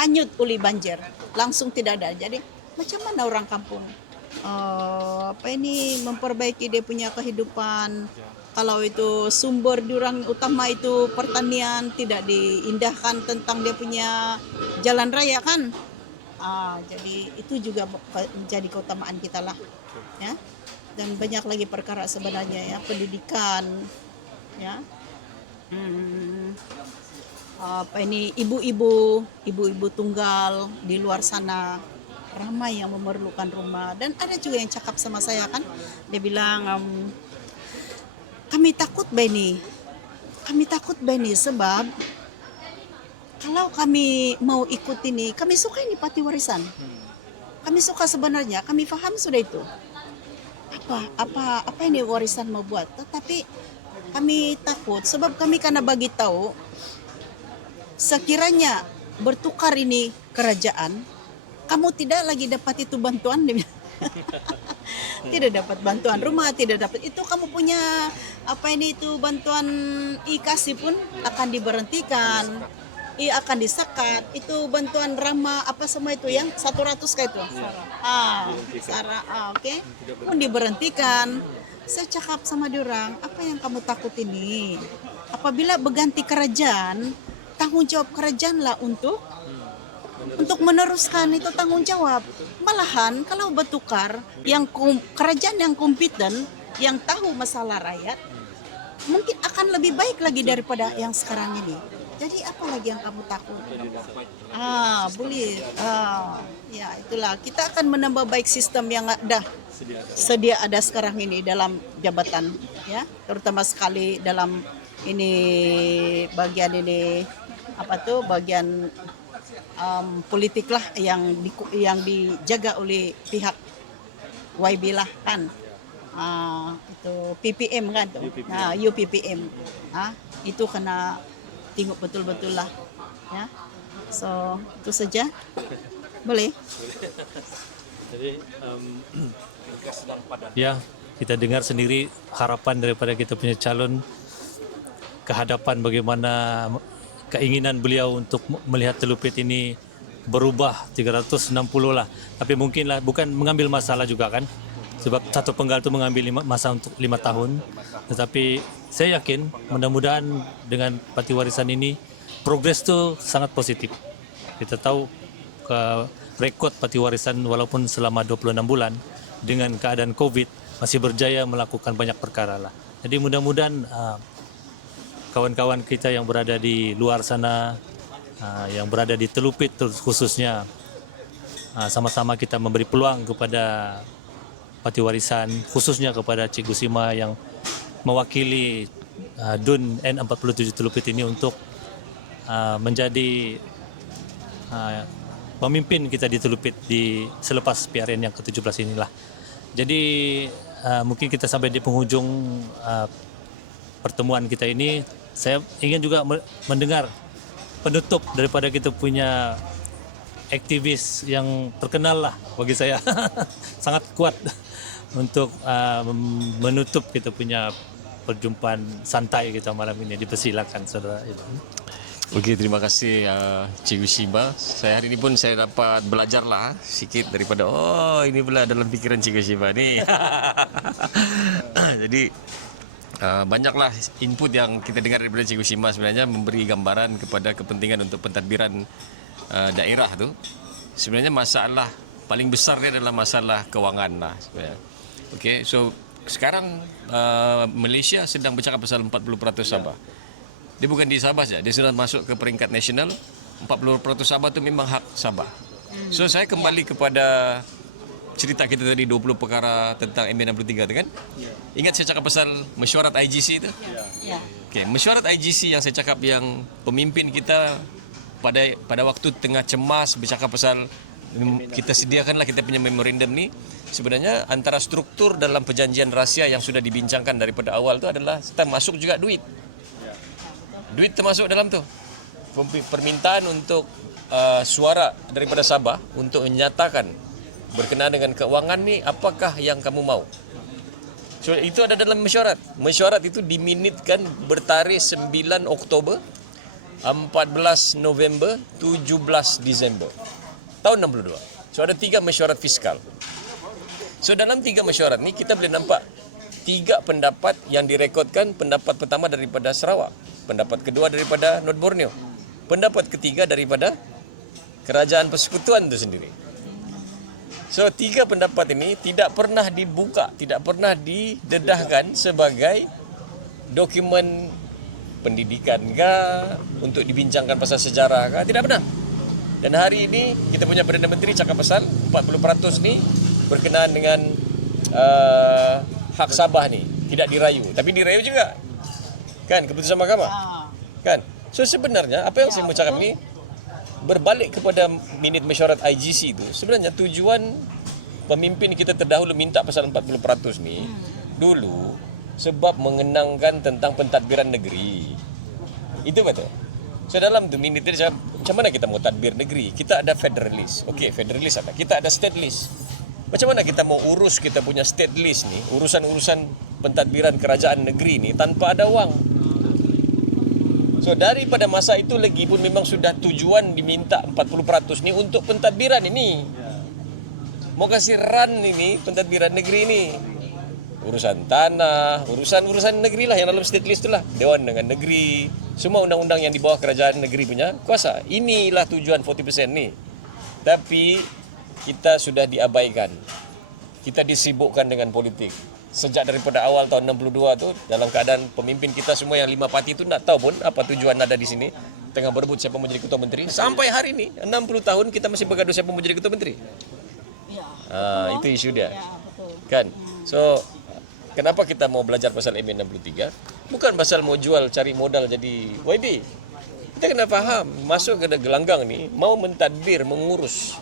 hanyut oleh banjir, langsung tidak ada. Jadi macam mana orang kampung memperbaiki dia punya kehidupan kalau itu sumber diorang utama itu pertanian, tidak diindahkan tentang dia punya jalan raya kan. Jadi itu juga menjadi keutamaan kita lah, ya. Dan banyak lagi perkara sebenarnya, ya, pendidikan, ya. Ibu-ibu tunggal di luar sana ramai yang memerlukan rumah. Dan ada juga yang cakap sama saya kan, dia bilang kami takut Beni sebab kalau kami mau ikut ini, kami suka ini parti warisan, kami suka sebenarnya, kami paham sudah itu apa ini warisan mau buat, tetapi kami takut sebab kami karena bagi tahu sekiranya bertukar ini kerajaan, kamu tidak lagi dapat itu bantuan, dia bilang. Tidak dapat bantuan rumah, tidak dapat itu, kamu punya itu bantuan kasih pun akan diberhentikan, akan disekat, itu bantuan ramah apa semua itu yang 100 kayak itu, oke, pun diberhentikan. Saya cakap sama diorang, apa yang kamu takut ini? Apabila berganti kerajaan, tanggung jawab kerajaan lah untuk meneruskan itu tanggung jawab. Malahan kalau bertukar kerajaan yang kompeten, yang tahu masalah rakyat, mungkin akan lebih baik lagi daripada yang sekarang ini. Jadi apa lagi yang kamu takut? Boleh. Ya itulah, kita akan menambah baik sistem yang sedia ada sekarang ini dalam jabatan, ya, terutama sekali dalam ini bagian bagian politik lah yang dijaga oleh pihak YB lah kan, itu PPM kan tuh, UPPM, itu kena tengok betul-betul lah, ya. So itu saja, boleh. Ya, kita dengar sendiri harapan daripada kita punya calon kehadapan bagaimana keinginan beliau untuk melihat Telupit ini berubah 360 lah. Tapi mungkinlah bukan mengambil masalah juga kan. Sebab satu penggal itu mengambil masa untuk 5 tahun. Tetapi saya yakin mudah-mudahan dengan parti warisan ini progres itu sangat positif. Kita tahu rekod parti warisan walaupun selama 26 bulan dengan keadaan COVID masih berjaya melakukan banyak perkara lah. Jadi mudah-mudahan kawan-kawan kita yang berada di luar sana, yang berada di Telupit khususnya, sama-sama kita memberi peluang kepada parti warisan, khususnya kepada Cik Gusima yang mewakili DUN N47 Telupit ini untuk menjadi pemimpin kita di Telupit selepas PRN yang ke-17 inilah. Jadi mungkin kita sampai di penghujung pertemuan kita ini. Saya ingin juga mendengar penutup daripada kita punya aktivis yang terkenal lah bagi saya sangat kuat untuk menutup kita punya perjumpaan santai kita malam ini. Dipersilakan saudara. Okey, terima kasih Cikgu Shiba. Saya hari ini pun saya dapat belajar lah sikit daripada ini pula dalam pikiran Cikgu Shiba ni. Jadi banyaklah input yang kita dengar daripada Cikgu Shima sebenarnya memberi gambaran kepada kepentingan untuk pentadbiran daerah tu. Sebenarnya masalah paling besar dia adalah masalah kewangan lah sebenarnya. Okey, so sekarang Malaysia sedang bercakap pasal 40% Sabah. Dia bukan di Sabah saja, dia sudah masuk ke peringkat nasional. 40% Sabah tu memang hak Sabah. So saya kembali kepada cerita kita tadi 20 perkara tentang MA63 tu kan? Ingat saya cakap pasal mesyuarat IGC tu? Okey, mesyuarat IGC yang saya cakap yang pemimpin kita pada waktu tengah cemas bercakap pasal kita sediakanlah kita punya memorandum ni. Sebenarnya antara struktur dalam perjanjian rahsia yang sudah dibincangkan daripada awal tu adalah termasuk juga duit. Duit termasuk dalam tu. Permintaan untuk suara daripada Sabah untuk menyatakan berkenaan dengan keuangan ni apakah yang kamu mau. So itu ada dalam mesyuarat. Mesyuarat itu diminitkan bertarikh 9 Oktober, 14 November, 17 Disember tahun 62. So ada 3 mesyuarat fiskal. So dalam 3 mesyuarat ni kita boleh nampak 3 pendapat yang direkodkan. Pendapat pertama daripada Sarawak, pendapat kedua daripada North Borneo, pendapat ketiga daripada Kerajaan Persekutuan itu sendiri. So 3 pendapat ini tidak pernah dibuka, tidak pernah didedahkan sebagai dokumen pendidikan kah, untuk dibincangkan pasal sejarah kah, tidak pernah. Dan hari ini kita punya Perdana Menteri cakap pasal 40% ni berkenaan dengan hak Sabah ni tidak dirayu, tapi dirayu juga. Kan keputusan mahkamah. Kan? So sebenarnya apa yang saya mau cakap ni berbalik kepada minit mesyuarat IGC itu, sebenarnya tujuan pemimpin kita terdahulu minta pasal 40% ni dulu sebab mengenangkan tentang pentadbiran negeri. Itu betul. So dalam tu minit dia cakap, macam mana kita mau tadbir negeri? Kita ada federalist. Okey, federalist ada. Kita ada state list. Macam mana kita mau urus kita punya state list ni, urusan-urusan pentadbiran kerajaan negeri ni tanpa ada wang? So daripada masa itu lagi pun memang sudah tujuan diminta 40% ni untuk pentadbiran ini. Mau kasih run ini pentadbiran negeri ini. Urusan tanah, urusan negeri lah yang dalam state list tu lah. Dewan dengan negeri, semua undang-undang yang di bawah kerajaan negeri punya kuasa. Inilah tujuan 40% ni. Tapi kita sudah diabaikan. Kita disibukkan dengan politik. Sejak daripada awal tahun 62 tu, dalam keadaan pemimpin kita semua yang 5 parti tu tak tahu pun apa tujuan ada di sini, tengah berebut siapa mau jadi ketua menteri. Sampai hari ni 60 tahun kita masih bergaduh siapa mau jadi ketua menteri. Itu isu dia. Kan? So kenapa kita mau belajar pasal MA 63? Bukan pasal mau jual cari modal jadi YB. Kita kena faham masuk ke gelanggang ni mau mentadbir, mengurus.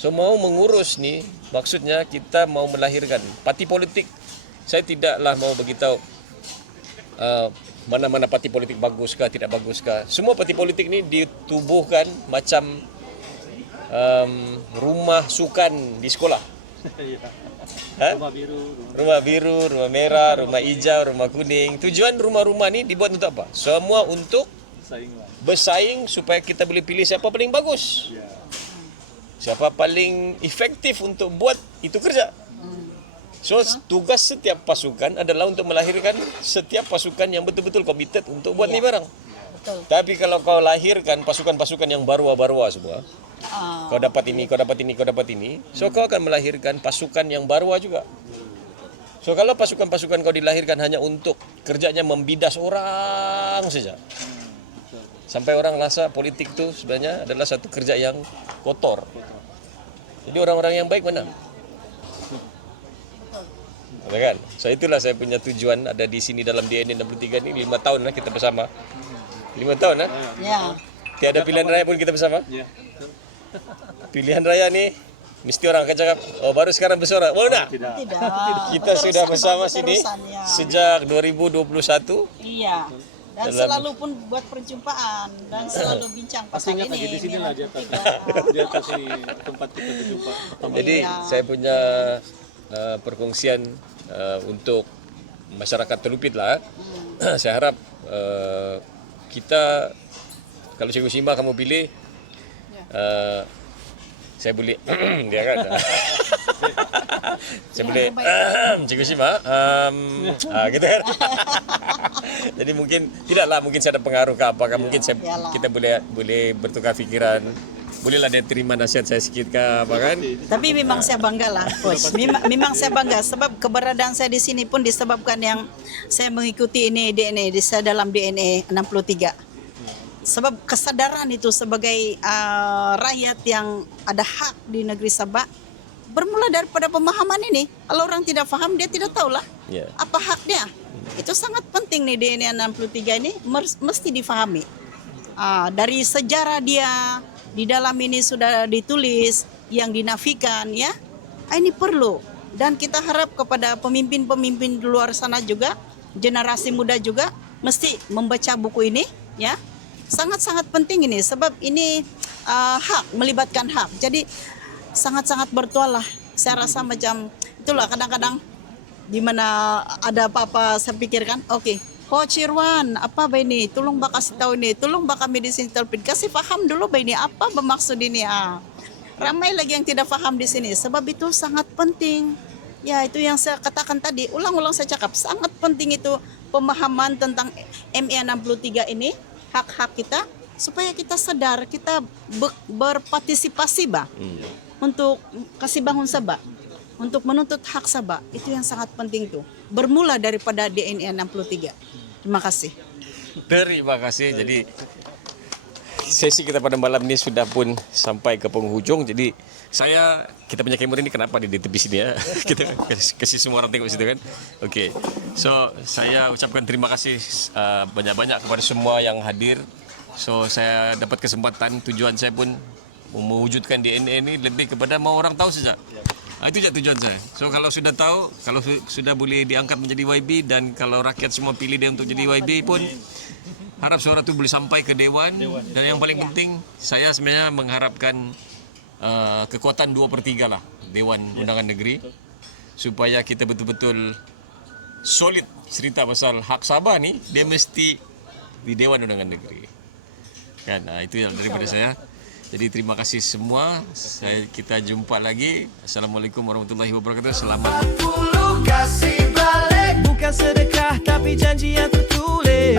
So mau mengurus ni maksudnya kita mau melahirkan parti politik. Saya tidaklah mau beritahu mana-mana parti politik baguskah, tidak baguskah. Semua parti politik ni ditubuhkan macam rumah sukan di sekolah. Rumah biru, rumah merah, rumah hijau, rumah kuning. Tujuan rumah-rumah ni dibuat untuk apa? Semua untuk bersaing supaya kita boleh pilih siapa paling bagus. Siapa paling efektif untuk buat itu kerja. So tugas setiap pasukan adalah untuk melahirkan setiap pasukan yang betul-betul komited untuk buat ni barang. Betul. Tapi kalau kau lahirkan pasukan-pasukan yang barua-barua semua, kau dapat ini, kau dapat ini, kau dapat ini, so kau akan melahirkan pasukan yang barua juga. So kalau pasukan-pasukan kau dilahirkan hanya untuk kerjanya membidas orang saja, sampai orang rasa politik tu sebenarnya adalah satu kerja yang kotor. Jadi orang-orang yang baik mana? Kan? So itulah saya punya tujuan ada di sini dalam DNA 63 ni 5 tahun lah kita bersama. 5 tahun lah. Ya. Tiada pilihan raya pun kita bersama. Pilihan raya ni mesti orang akan cakap, oh baru sekarang bersorak. Oh tak? Tidak. Kita sudah bersama sini Ya. sejak 2021. Iya. Dan selalu pun buat perjumpaan dan selalu bincang pasal ini. Di sini lah di atas ini tempat kita berjumpa. Jadi saya punya perkongsian untuk masyarakat Telupit lah. Saya harap kita, kalau Cikgu Sima kamu pilih, saya boleh dia kan. Saya boleh Cikgu Sima gitu kan. Jadi mungkin tidaklah, mungkin saya ada pengaruh ke apakah, mungkin kita boleh bertukar fikiran. Bolehlah dia terima nasihat saya sikit ke apa kan. Tapi memang saya bangga lah, Coach. Memang saya bangga sebab keberadaan saya di sini pun disebabkan yang saya mengikuti ini DNA, saya dalam DNA 63. Sebab kesadaran itu sebagai rakyat yang ada hak di negeri Sabah bermula daripada pemahaman ini. Kalau orang tidak faham, dia tidak tahulah apa hak dia. Itu sangat penting nih DNA 63 ini mesti difahami. Dari sejarah dia di dalam ini sudah ditulis yang dinafikan ya. Ini perlu dan kita harap kepada pemimpin-pemimpin di luar sana juga, generasi muda juga mesti membaca buku ini ya. Sangat-sangat penting ini sebab ini hak, melibatkan hak. Jadi sangat-sangat bertuah lah. Saya rasa macam itulah kadang-kadang di mana ada apa-apa saya pikirkan, oke, Coach Irwan, apa ba ini? Tolong ba kasih tahu ini, tolong ba kami di sini terpin, kasih paham dulu ba ini, apa bermaksud ini. Ramai lagi yang tidak paham di sini, sebab itu sangat penting. Ya, itu yang saya katakan tadi, ulang-ulang saya cakap, sangat penting itu pemahaman tentang ME 63 ini, hak-hak kita, supaya kita sadar, kita berpartisipasi bah, untuk kasih bangun sabah, untuk menuntut hak sabah, itu yang sangat penting tuh. Bermula daripada DNI 63. Terima kasih. Terima kasih. Jadi sesi kita pada malam ini sudah pun sampai ke penghujung. Jadi kita punya kamera ini kenapa di tepi sini ya? Kita kasih semua orang tengok situ kan. Oke. So saya ucapkan terima kasih banyak-banyak kepada semua yang hadir. So saya dapat kesempatan, tujuan saya pun mewujudkan DNA ini lebih kepada mau orang tahu saja. Itu saja tujuan saya. So kalau sudah tahu, kalau sudah boleh diangkat menjadi YB dan kalau rakyat semua pilih dia untuk jadi YB pun harap suara itu boleh sampai ke Dewan. Dan yang paling penting saya sebenarnya mengharapkan kekuatan 2/3 lah Dewan Undangan Negeri supaya kita betul-betul solid cerita pasal hak Sabah ni dia mesti di Dewan Undangan Negeri. Kan itu yang daripada saya. Jadi terima kasih semua. Kita jumpa lagi. Assalamualaikum warahmatullahi wabarakatuh. Selamat. 40 kasih balik, bukan sedekah tapi janji yang tertulis.